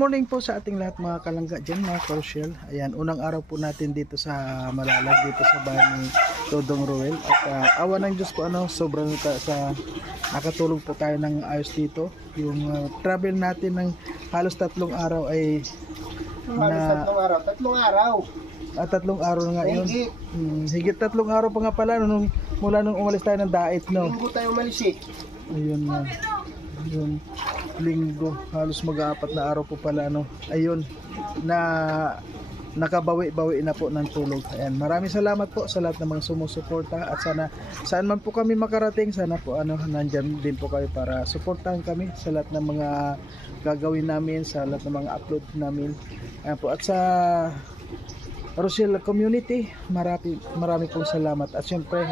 morning po sa ating lahat mga kalangga dyan, mga Rochelle. Ayan, unang araw po natin dito sa Malalag, dito sa bahay ni Dodong Ruel. At awa ng Diyos po, sobrang sa nakatulog po tayo ng ayos dito. Yung travel natin ng halos 3 araw ay tatlong araw. 3 araw na nga yun. Higit 3 araw pa nga pala mula nung umalis tayo ng Dait, no? Linggo tayo umalis eh. Ayun na. Yun, linggo, halos mag-4 na araw po pala, ayun, na nakabawi-bawi na po ng tulog. Ayan, maraming salamat po sa lahat ng mga sumusuporta at sana saan man po kami makarating, sana po nandyan din po kayo para suportahan kami sa lahat ng mga gagawin namin, sa lahat ng mga upload namin. Ayan po, at sa Rochelle community, marami pong salamat. At syempre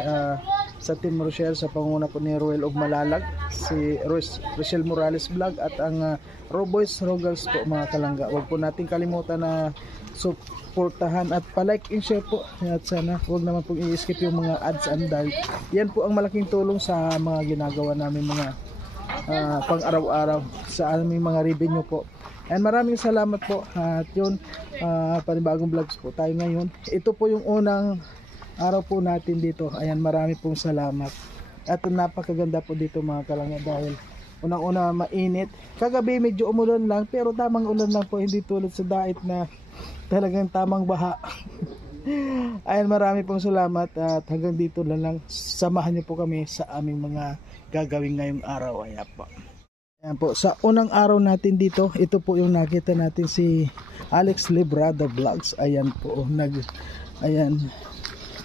sa Team Rochelle, sa panguna po ni Ruel og Malalag, si Rochelle Morales Vlog at ang Roboys Rogals po mga kalangga. Huwag po natin kalimutan na suportahan at pa-like and share po. At sana huwag naman pong i-skip yung mga ads and dahil yan po ang malaking tulong sa mga ginagawa namin mga pang araw-araw sa aming mga revenue po. And maraming salamat po. At yun, panibagong vlogs po tayo ngayon. Ito po yung unang araw po natin dito. Ayan, marami pong salamat. At napakaganda po dito mga kalangga dahil unang-una mainit. Kagabi medyo umulan lang pero tamang ulan lang po, hindi tulad sa Dait na talagang tamang baha. Ayan, marami pong salamat at hanggang dito lang. Samahan niyo po kami sa aming mga gagawin ngayong araw. Ayan po. Ayan po, sa unang araw natin dito, ito po yung nakita natin si Alex Librada Vlogs. Ayan po, ayan.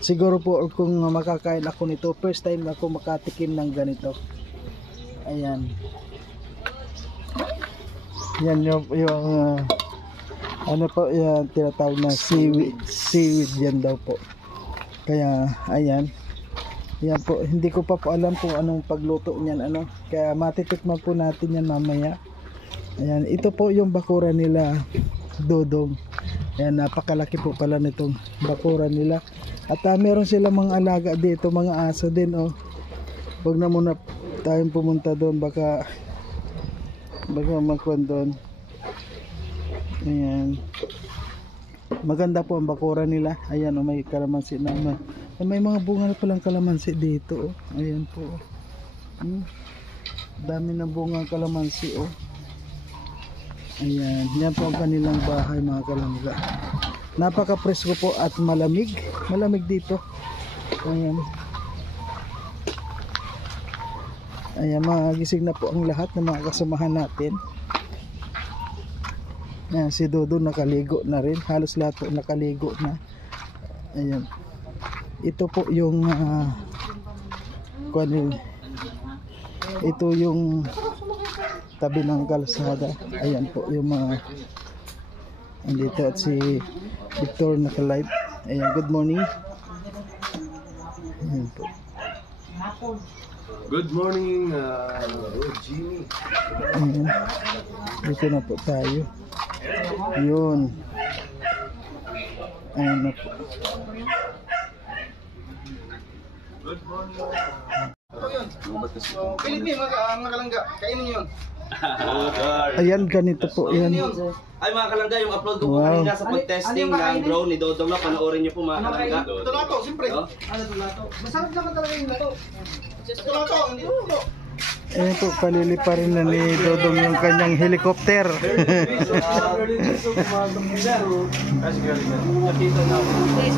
Siguro po kung makakain ako nito, first time ako makatikim ng ganito. Ayan. Yan yung ano po yan, tinatawag na seaweed yan daw po. Kaya ayan. Yan po, hindi ko pa po alam kung anong pagluto niyan Kaya matitikman po natin yan mamaya. Ayan, ito po yung bakura nila Dodong. Ayan, napakalaki po pala nitong bakura nila. At meron silang mga alaga dito, mga aso din. Huwag na muna tayong pumunta doon, baka magkuhan doon. Ayan, maganda po ang bakura nila. Ayan, may kalamansi naman. May mga bunga na palang kalamansi dito. Ayan po. Dami na bunga kalamansi. Ayan, yan po ang kanilang bahay mga kalangga. Napaka-presko po at malamig dito. Ayan. Ayan, magising na po ang lahat ng mga kasamahan natin. Ayan, si Dodo nakaligo na rin. Halos lahat po nakaligo na. Ayan. Ito po yung ito yung tabi ng kalsada. Ayan po yung mga andito at si Victor naka-live. Ayan, good morning. Ayan po. Good morning, Jimmy. Ayan. Dito na po tayo. Yun. Ayan na po. Good morning. Pilit niyo mga kalangga, kainin niyo yun. Ayan, ganito po yan. Ay mga kalangga, yung upload ko po kanina sa pag-testing ng drone ni Dodong na, panoorin niyo po mga kalangga. Ito lato, siyempre. Ano ito lato? Masarap naman talaga yung lato. Ito lato, hindi ito. Ayan po, palilipa rin na ni Dodong yung kanyang helicopter. Guys,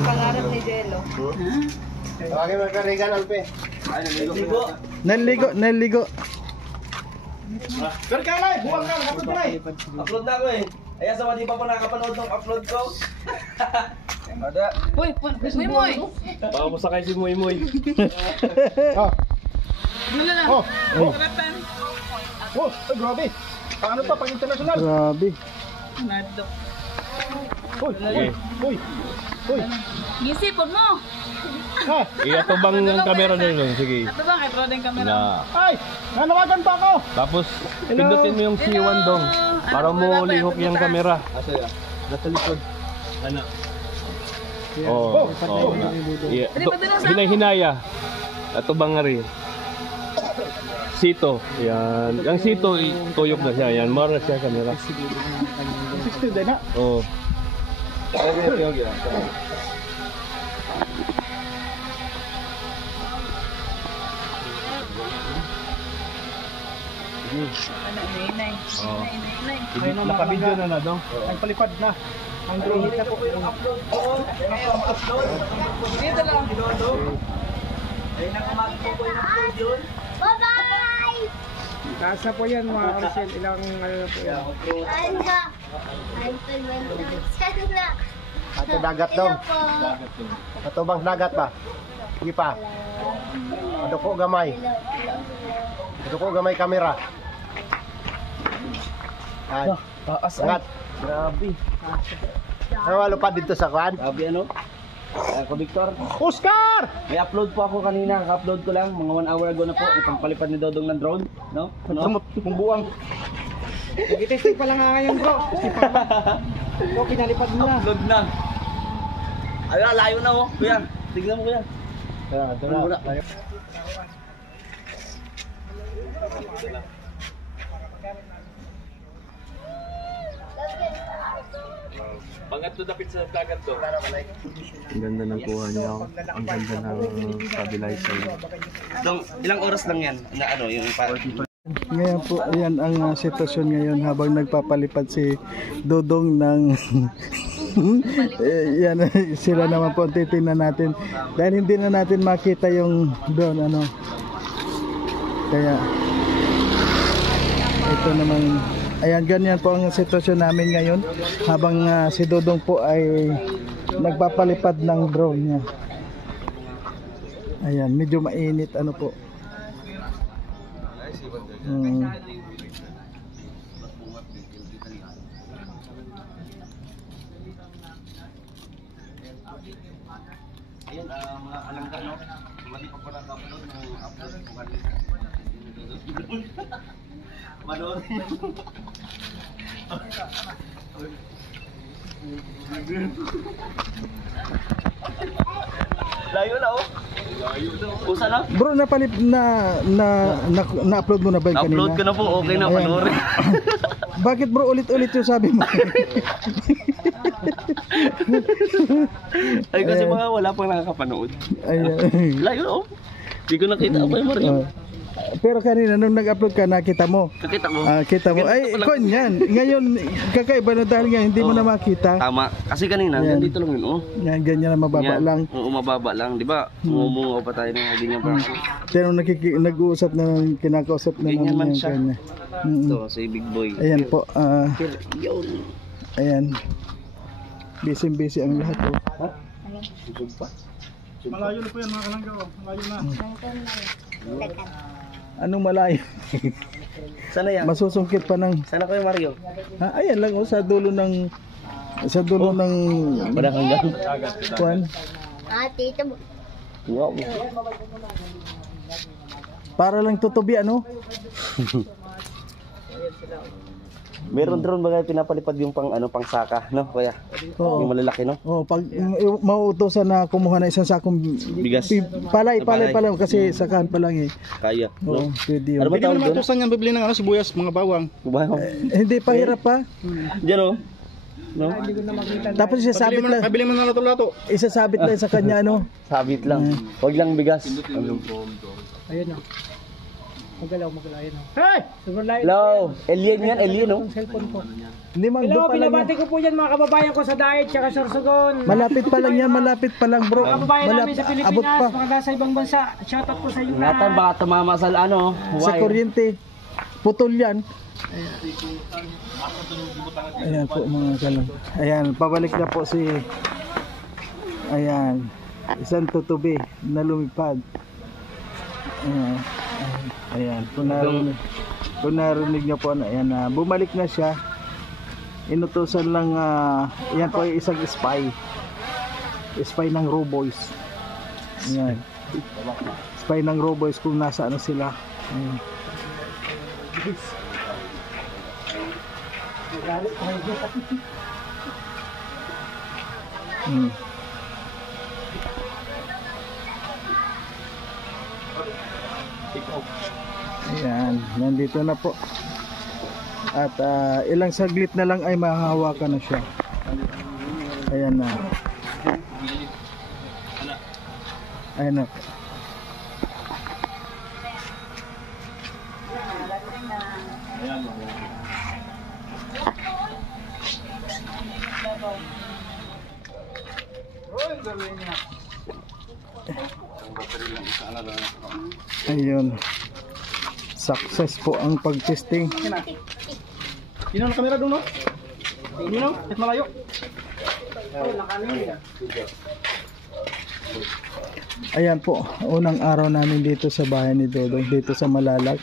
pangarap ni Jello. Tawagin mo ka Regan Alpe. Naligo. Pero ka live, buwag ka, kapag ka live. Upload na ako eh. Ayan, sa mga di pa po nakapanood ng upload ko. Uy, Moy. Baka mo sakay si Moy Moy. Dula na. Karatan. Grabe. Paano pa, pang international? Grabe. Nado. Uy. Gisipon mo. Iatubang ang camera nila. Sige. Ato bang i-pro din camera? Ay, nanawagan pa ako. Tapos, pindutin mo yung C1 dong. Para mo lihok yung camera. Nasa likod. Ano? Oo. Hinay-hinaya. Atubang nga rin. Sito. Yan. Ang sito, tuyok na siya. Yan, mara siya camera. 60 din na. Oh. Inay. Oh. Inay. Nakabidyo na na daw. Nagpalipad na. Ang drone na po. Dito lang. Bye-bye! Kasa po yan mga Marcel. Ilang ano na po yan. Ano na? Ano na? Ato dagat daw. Hello po. Ato bang dagat ba? Sige pa. Ato ko gamay. Ato ko gamay kamera. Ay. Angat. Grabe. Ano malupad dito sa kwan? Grabe ano? Ako Victor. Oscar! May upload po ako kanina. Ka-upload ko lang. Mga 1 hour ago na po. Itong palipad ni Dodong ng drone. No? Ano? Kumbuang. Nag-testing pa lang nga ngayon bro. Bro, pinalipad mo na. Upload na. Ayun, layo na oh. Kuya. Tignan mo kuya. Tara. Pangat to dapit sa dagat to. Ang ganda ng kuha niya. Ang ganda ng stabilizer. Dong, ilang oras lang yan? Na ano, yung Ngayon po, ayan ang sitwasyon ngayon habang nagpapalipad si Dodong ng yan, sila naman po ang titingnan natin dahil hindi na natin makita yung drone ano. Kaya ito naman, ayan, ganyan po ang sitwasyon namin ngayon habang si Dodong po ay nagpapalipad ng drone niya. Ayan, medyo mainit ano po. Ayun, mga kalangga, no? Mali pa pala upload ng upload ko kanina. Manood. Layo na oh. Layo na. Usa na? Bro, na-upload mo na ba yung kanina? Upload ko na po, okay na, Ayan. panoorin. Bakit bro ulit-ulit yung sabi mo? Ay kasi Ayan. mga wala pang nakakapanood. Ayan. Layo na oh. Hindi ko nakita pa yung Mario. Pero kanina nung nag-upload ka, nakita mo. Nakita mo? Kita mo. Ay, kon yan. Ngayon, kakaiba na dahil ngayon, hindi mo na makita. Tama. Kasi kanina, Ayan. nandito lang yun oh. Yan, ganyan na mababa Yan. lang. Oo, mababa lang. Di ba? Umumungaw pa tayo ng ganyan pa. Pero nag-uusap na, kinakausap na Ganyan man yung siya. kanya. Ito, si Big Boy. Ayan po. Yun. Ayan. Busy ang lahat po. Malayo na po yan mga kalangga. Malayo na. Anong malayo? Sana yan? Masusungkit pa ng... Sana ko yung Mario. Ha, ayan lang oh, sa dulo ng... Sa dulo ng... Wala kang gang. Kuan. Tito. Wow. Para lang tutubi ano? Meron drone ba kayo pinapalipad yung pang ano pang saka, no? Kaya Oo. yung malalaki, no? Oh, pag mauutosan na kumuha na isang sakong Bigas. palay Palay. kasi sakahan pa lang eh. Kaya, Oo, no? pwede yun. Ano ba tawag doon? Tusan yan bibili ng sibuyas, mga bawang. Kubayaw. Hindi pa hirap pa. Diyan, oh. No? Tapos isasabit lang. Pabili mo na lato-lato. Isasabit lang sa kanya ano. Sabit lang. Huwag lang bigas. Ayun oh. Magalaw yan oh. Hey! Hello. Alien yan, alien, no? Limang do pa lang yan. Ko po yan mga kababayan ko sa Daet tsaka Sorsogon. Malapit pa lang yan, malapit pa lang bro. Mga kababayan namin sa Abot Pilipinas, pa. mga nasa ibang bansa. Shoutout po sa inyo Ingatan, baka tumama sa ano, Sa wire. kuryente. Putol yan. Ayan po mga kalang. Ayan, pabalik na po si... Ayan. Isang tutubi na lumipad. Ayan. Kung narinig niyo po, ayan, bumalik na siya. Inutusan lang, yan po ay isang spy. Spy ng Roboys. Ayan. Spy ng Roboys kung nasa ano sila. Ayan. Ayan, nandito na po. At ilang saglit na lang ay mahahawakan na siya. Ayan na. Ayan na. Ayun. Success po ang pag-testing. Sino na kamera doon, no? Sino? At malayo. Ayan po, unang araw namin dito sa bahay ni Dodong, dito sa Malalag.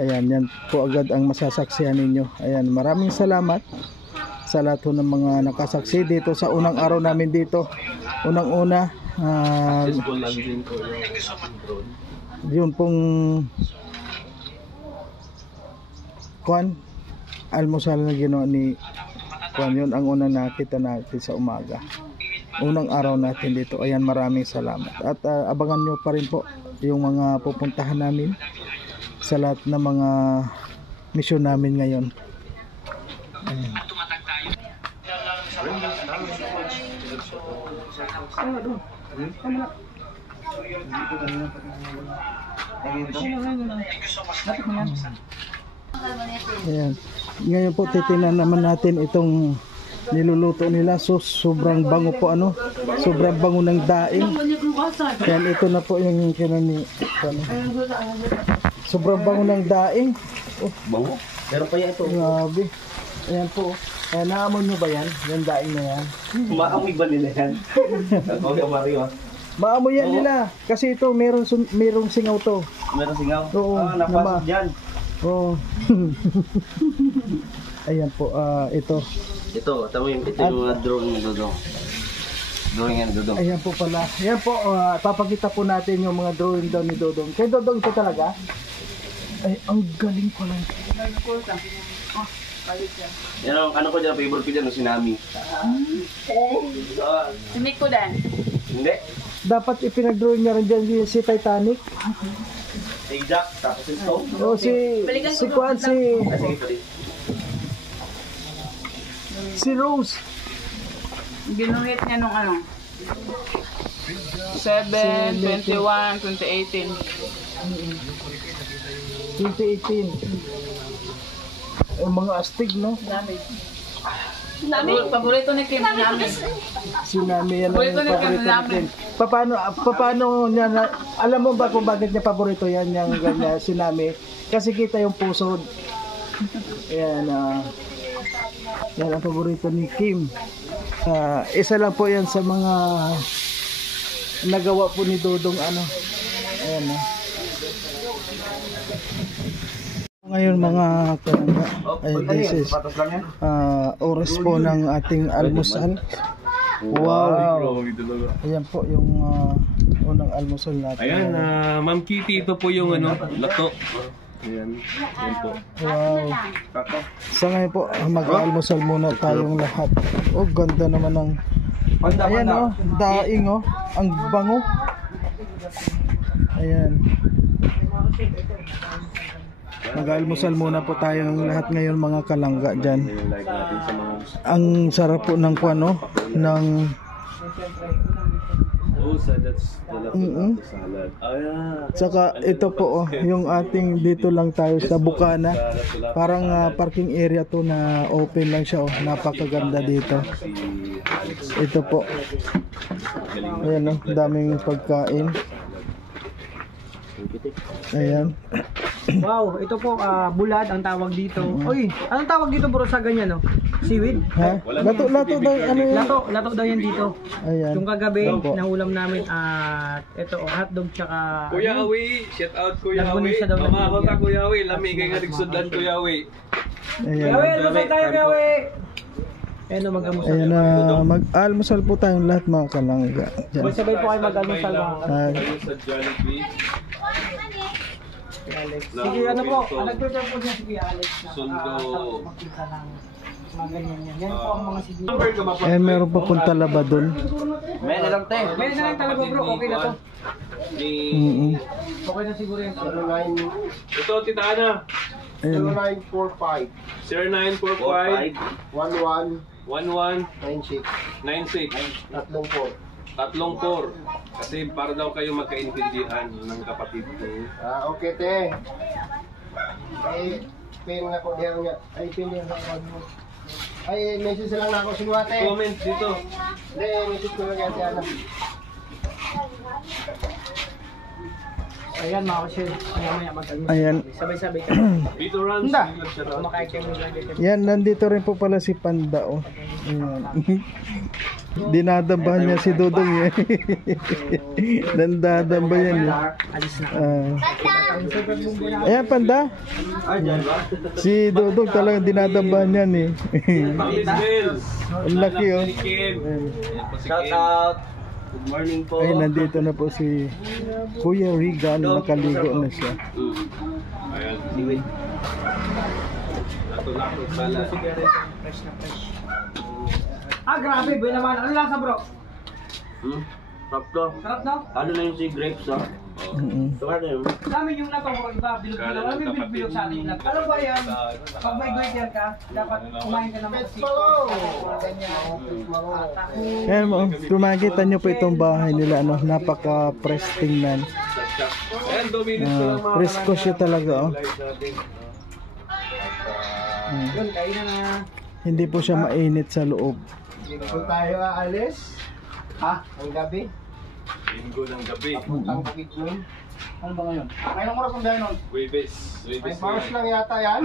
Ayan, yan po agad ang masasaksihan ninyo. Ayan, maraming salamat sa lahat ng mga nakasaksi dito sa unang araw namin dito. Unang-una, yun pong Kwan, almusal na ginawa ni Kwan, yun ang unang nakita natin sa umaga. Unang araw natin dito. Ayan, maraming salamat. At abangan nyo pa rin po yung mga pupuntahan namin sa lahat ng mga misyon namin ngayon. Ayan. Ayan. Ngayon po titingnan naman natin itong niluluto nila. So sobrang bango po, ano, sobrang bango ng daing. Ayan, ito na po yung kinani, ano, sobrang bango ng daing. Oh, Bango? Pero pa yan ito. grabe. Ayan po. Ayan, naamoy nyo ba yan? Yung daing na yan. Maamoy ba nila yan? Okay, Mario. Maamoy yan nila. Kasi ito, merong singaw to. Meron singaw? Oo, napasok dyan. Oo. Ayan po, ito. Ito, tama yung ito yung mga drone ng Dodong. Drawing yan, Dodong. Ayan po pala. Ayan po, papakita po natin yung mga drawing daw ni Dodong. Kay Dodong ito talaga? Ay, ang galing pala. Yan ang ano ko dyan, favorite ko dyan, si Nami. Sinik ko din. Hindi? Dapat ipinag-drawing niya rin dyan si Titanic. Si Jack, tapos si Stone. O si Kwan, Sige, pwede. si Rose. Ginuhit niya nung ano? 7, 21, 2018. 2018. Yung mga astig, no? Dami. Paborito ni Kim namin. Si Nami, yan ang Paborito ni Kim paborito namin. natin. Paano niya na, alam mo ba kung bakit niya paborito yan, yung ganyan, si Nami? Kasi kita yung puso. Yan, yan ang paborito ni Kim. Isa lang po yan sa mga nagawa po ni Dodong, ano. Ayan, ngayon mga kalangga, this is oras po ng ating almusal. Wow! Ayan po yung unang almusal natin. Ayan, Ma'am Kitty, ito po yung ano, lato. Ayan, ayan po. Wow! Sa ngayon po, mag-almusal muna tayong lahat. Oh, ganda naman ng... Ayan oh, daing oh, ang bango. Ayan. Mag-almusal muna po tayong lahat ngayon mga kalangga dyan. Like natin sa mga... Ang sarap po ng kwano, ng... Oh, so that's the lato salad. Ayan. Saka ito po oh, yung ating dito lang tayo sa Bukana. Parang parking area to na open lang siya oh. Napakaganda dito. Ito po. Ayan oh, daming pagkain. Ayan. Wow, ito po bulad ang tawag dito. Uy, anong tawag dito bro sa ganyan no? Seaweed? Ha? Lato daw ano yun? Lato daw yan dito. Ayan. Yung kagabi, Opo. nahulam namin at ito hotdog tsaka Kuya Awi, shout out Kuya Awi. Nagbunis siya daw ng Mamahot bibigyan. Kuya Awi, lami kay nga nagsudan Kuya Awi. Ayan. Gawi, lusot tayo gawi! Ayan o, mag-almusal. Ayan na, mag-almusal po tayong lahat mga kalangga. Dyan. Sabay po kayo mag-almusal mga Sa Jollibee. Sige, ano po, nag-prepare po niya si Kuya Alex na Sundo. magkita ng Mga ganyan yan. Yan po ang mga siguro. Number ka ba po? Ayan, meron pa pong talaba doon. May alam te. May na lang talaga bro, okay na to. Mm-mm. Okay na siguro yung Ito, Tita Ana. Ayan. 0945 0945 11 11 96 96 tatlong po. 34. Kasi para daw kayo magkaintindihan ng kapatid ko. Okay te. Ay, pin nga ko diyan nga. Ay, pin diyan nga ko. Ay, message lang na ako si Wate. Comment dito. Hindi, message ko lang yan si Ana. Ayan mga kasi, maya mag-almusal. Ayan. Sabay-sabay ka. Dito runs. Handa. Siya daw. Kumakain kayo mo lang dito. Yan, nandito rin po pala si Panda, oh. Ayan. Dinadambahan niya si Dudong, eh. Nandadamba yan, eh. Alis na. Ayan, Panda. Si Dudong talagang dinadambahan yan, eh. Miss Bell. Ang laki, oh. Si Kim. Ayan po si Shout Kim. out. Good morning po. Ay, nandito na po si Kuya Regan. Nakaligo na siya. Ayan. Siwit. Lato-lato pala. Fresh na fresh. Ah, grabe. Buhay naman. Ano lasa bro? Sakto. Sarap no? Ano na yung si grapes ha? Mm-mm. Ito ano yun? Sa amin yung lato bro, iba. Bilog-bilog. Alam mo yung bilog-bilog sa atin yung lato. Ano ba yan? Pag may goiter ka, dapat kumain ka ng siko. Ayan mo, kung makikita nyo po itong bahay nila, ano, napaka-fresh tingnan. Ayan, 2 minutes ko lang mga Presko siya talaga, oh. live natin. Yun, kain na na. Hindi po siya mainit sa loob. Kung tayo aalis, ang gabi, Linggo ng gabi. ang bukid nun. Ano ba ngayon? Kailang oras kung dahil nun? Webes. 5 hours lang yata yan.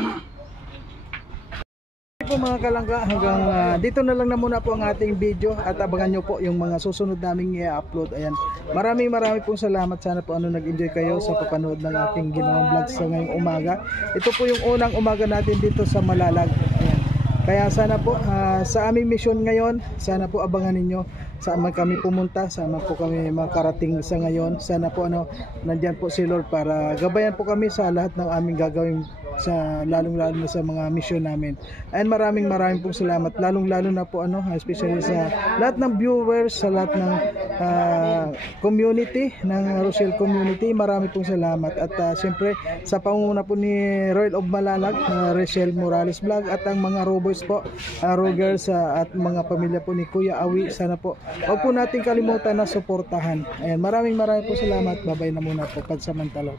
Po mga kalangga, hanggang dito na lang na muna po ang ating video at abangan nyo po yung mga susunod naming i-upload. Ayan. Maraming pong salamat. Sana po nag-enjoy kayo sa papanood ng ating ginawang vlog sa ngayong umaga. Ito po yung unang umaga natin dito sa Malalag. Ayan. Kaya sana po sa aming mission ngayon, sana po abangan ninyo saan man kami pumunta, saan man po kami makarating sa ngayon. Sana po nandyan po si Lord para gabayan po kami sa lahat ng aming gagawin, sa lalong-lalo na sa mga mission namin. And maraming pong salamat, lalong-lalo na po especially sa lahat ng viewers, sa lahat ng community, ng Rochelle community. Maraming pong salamat. At siyempre sa pangunguna po ni Royal of Malalag, Rochelle Morales Vlog, at ang mga Roboys po, Rogers, at mga pamilya po ni Kuya Awi. Sana po huwag po natin kalimutan na suportahan. Ayan, maraming po salamat. Babay na muna po, pansamantala.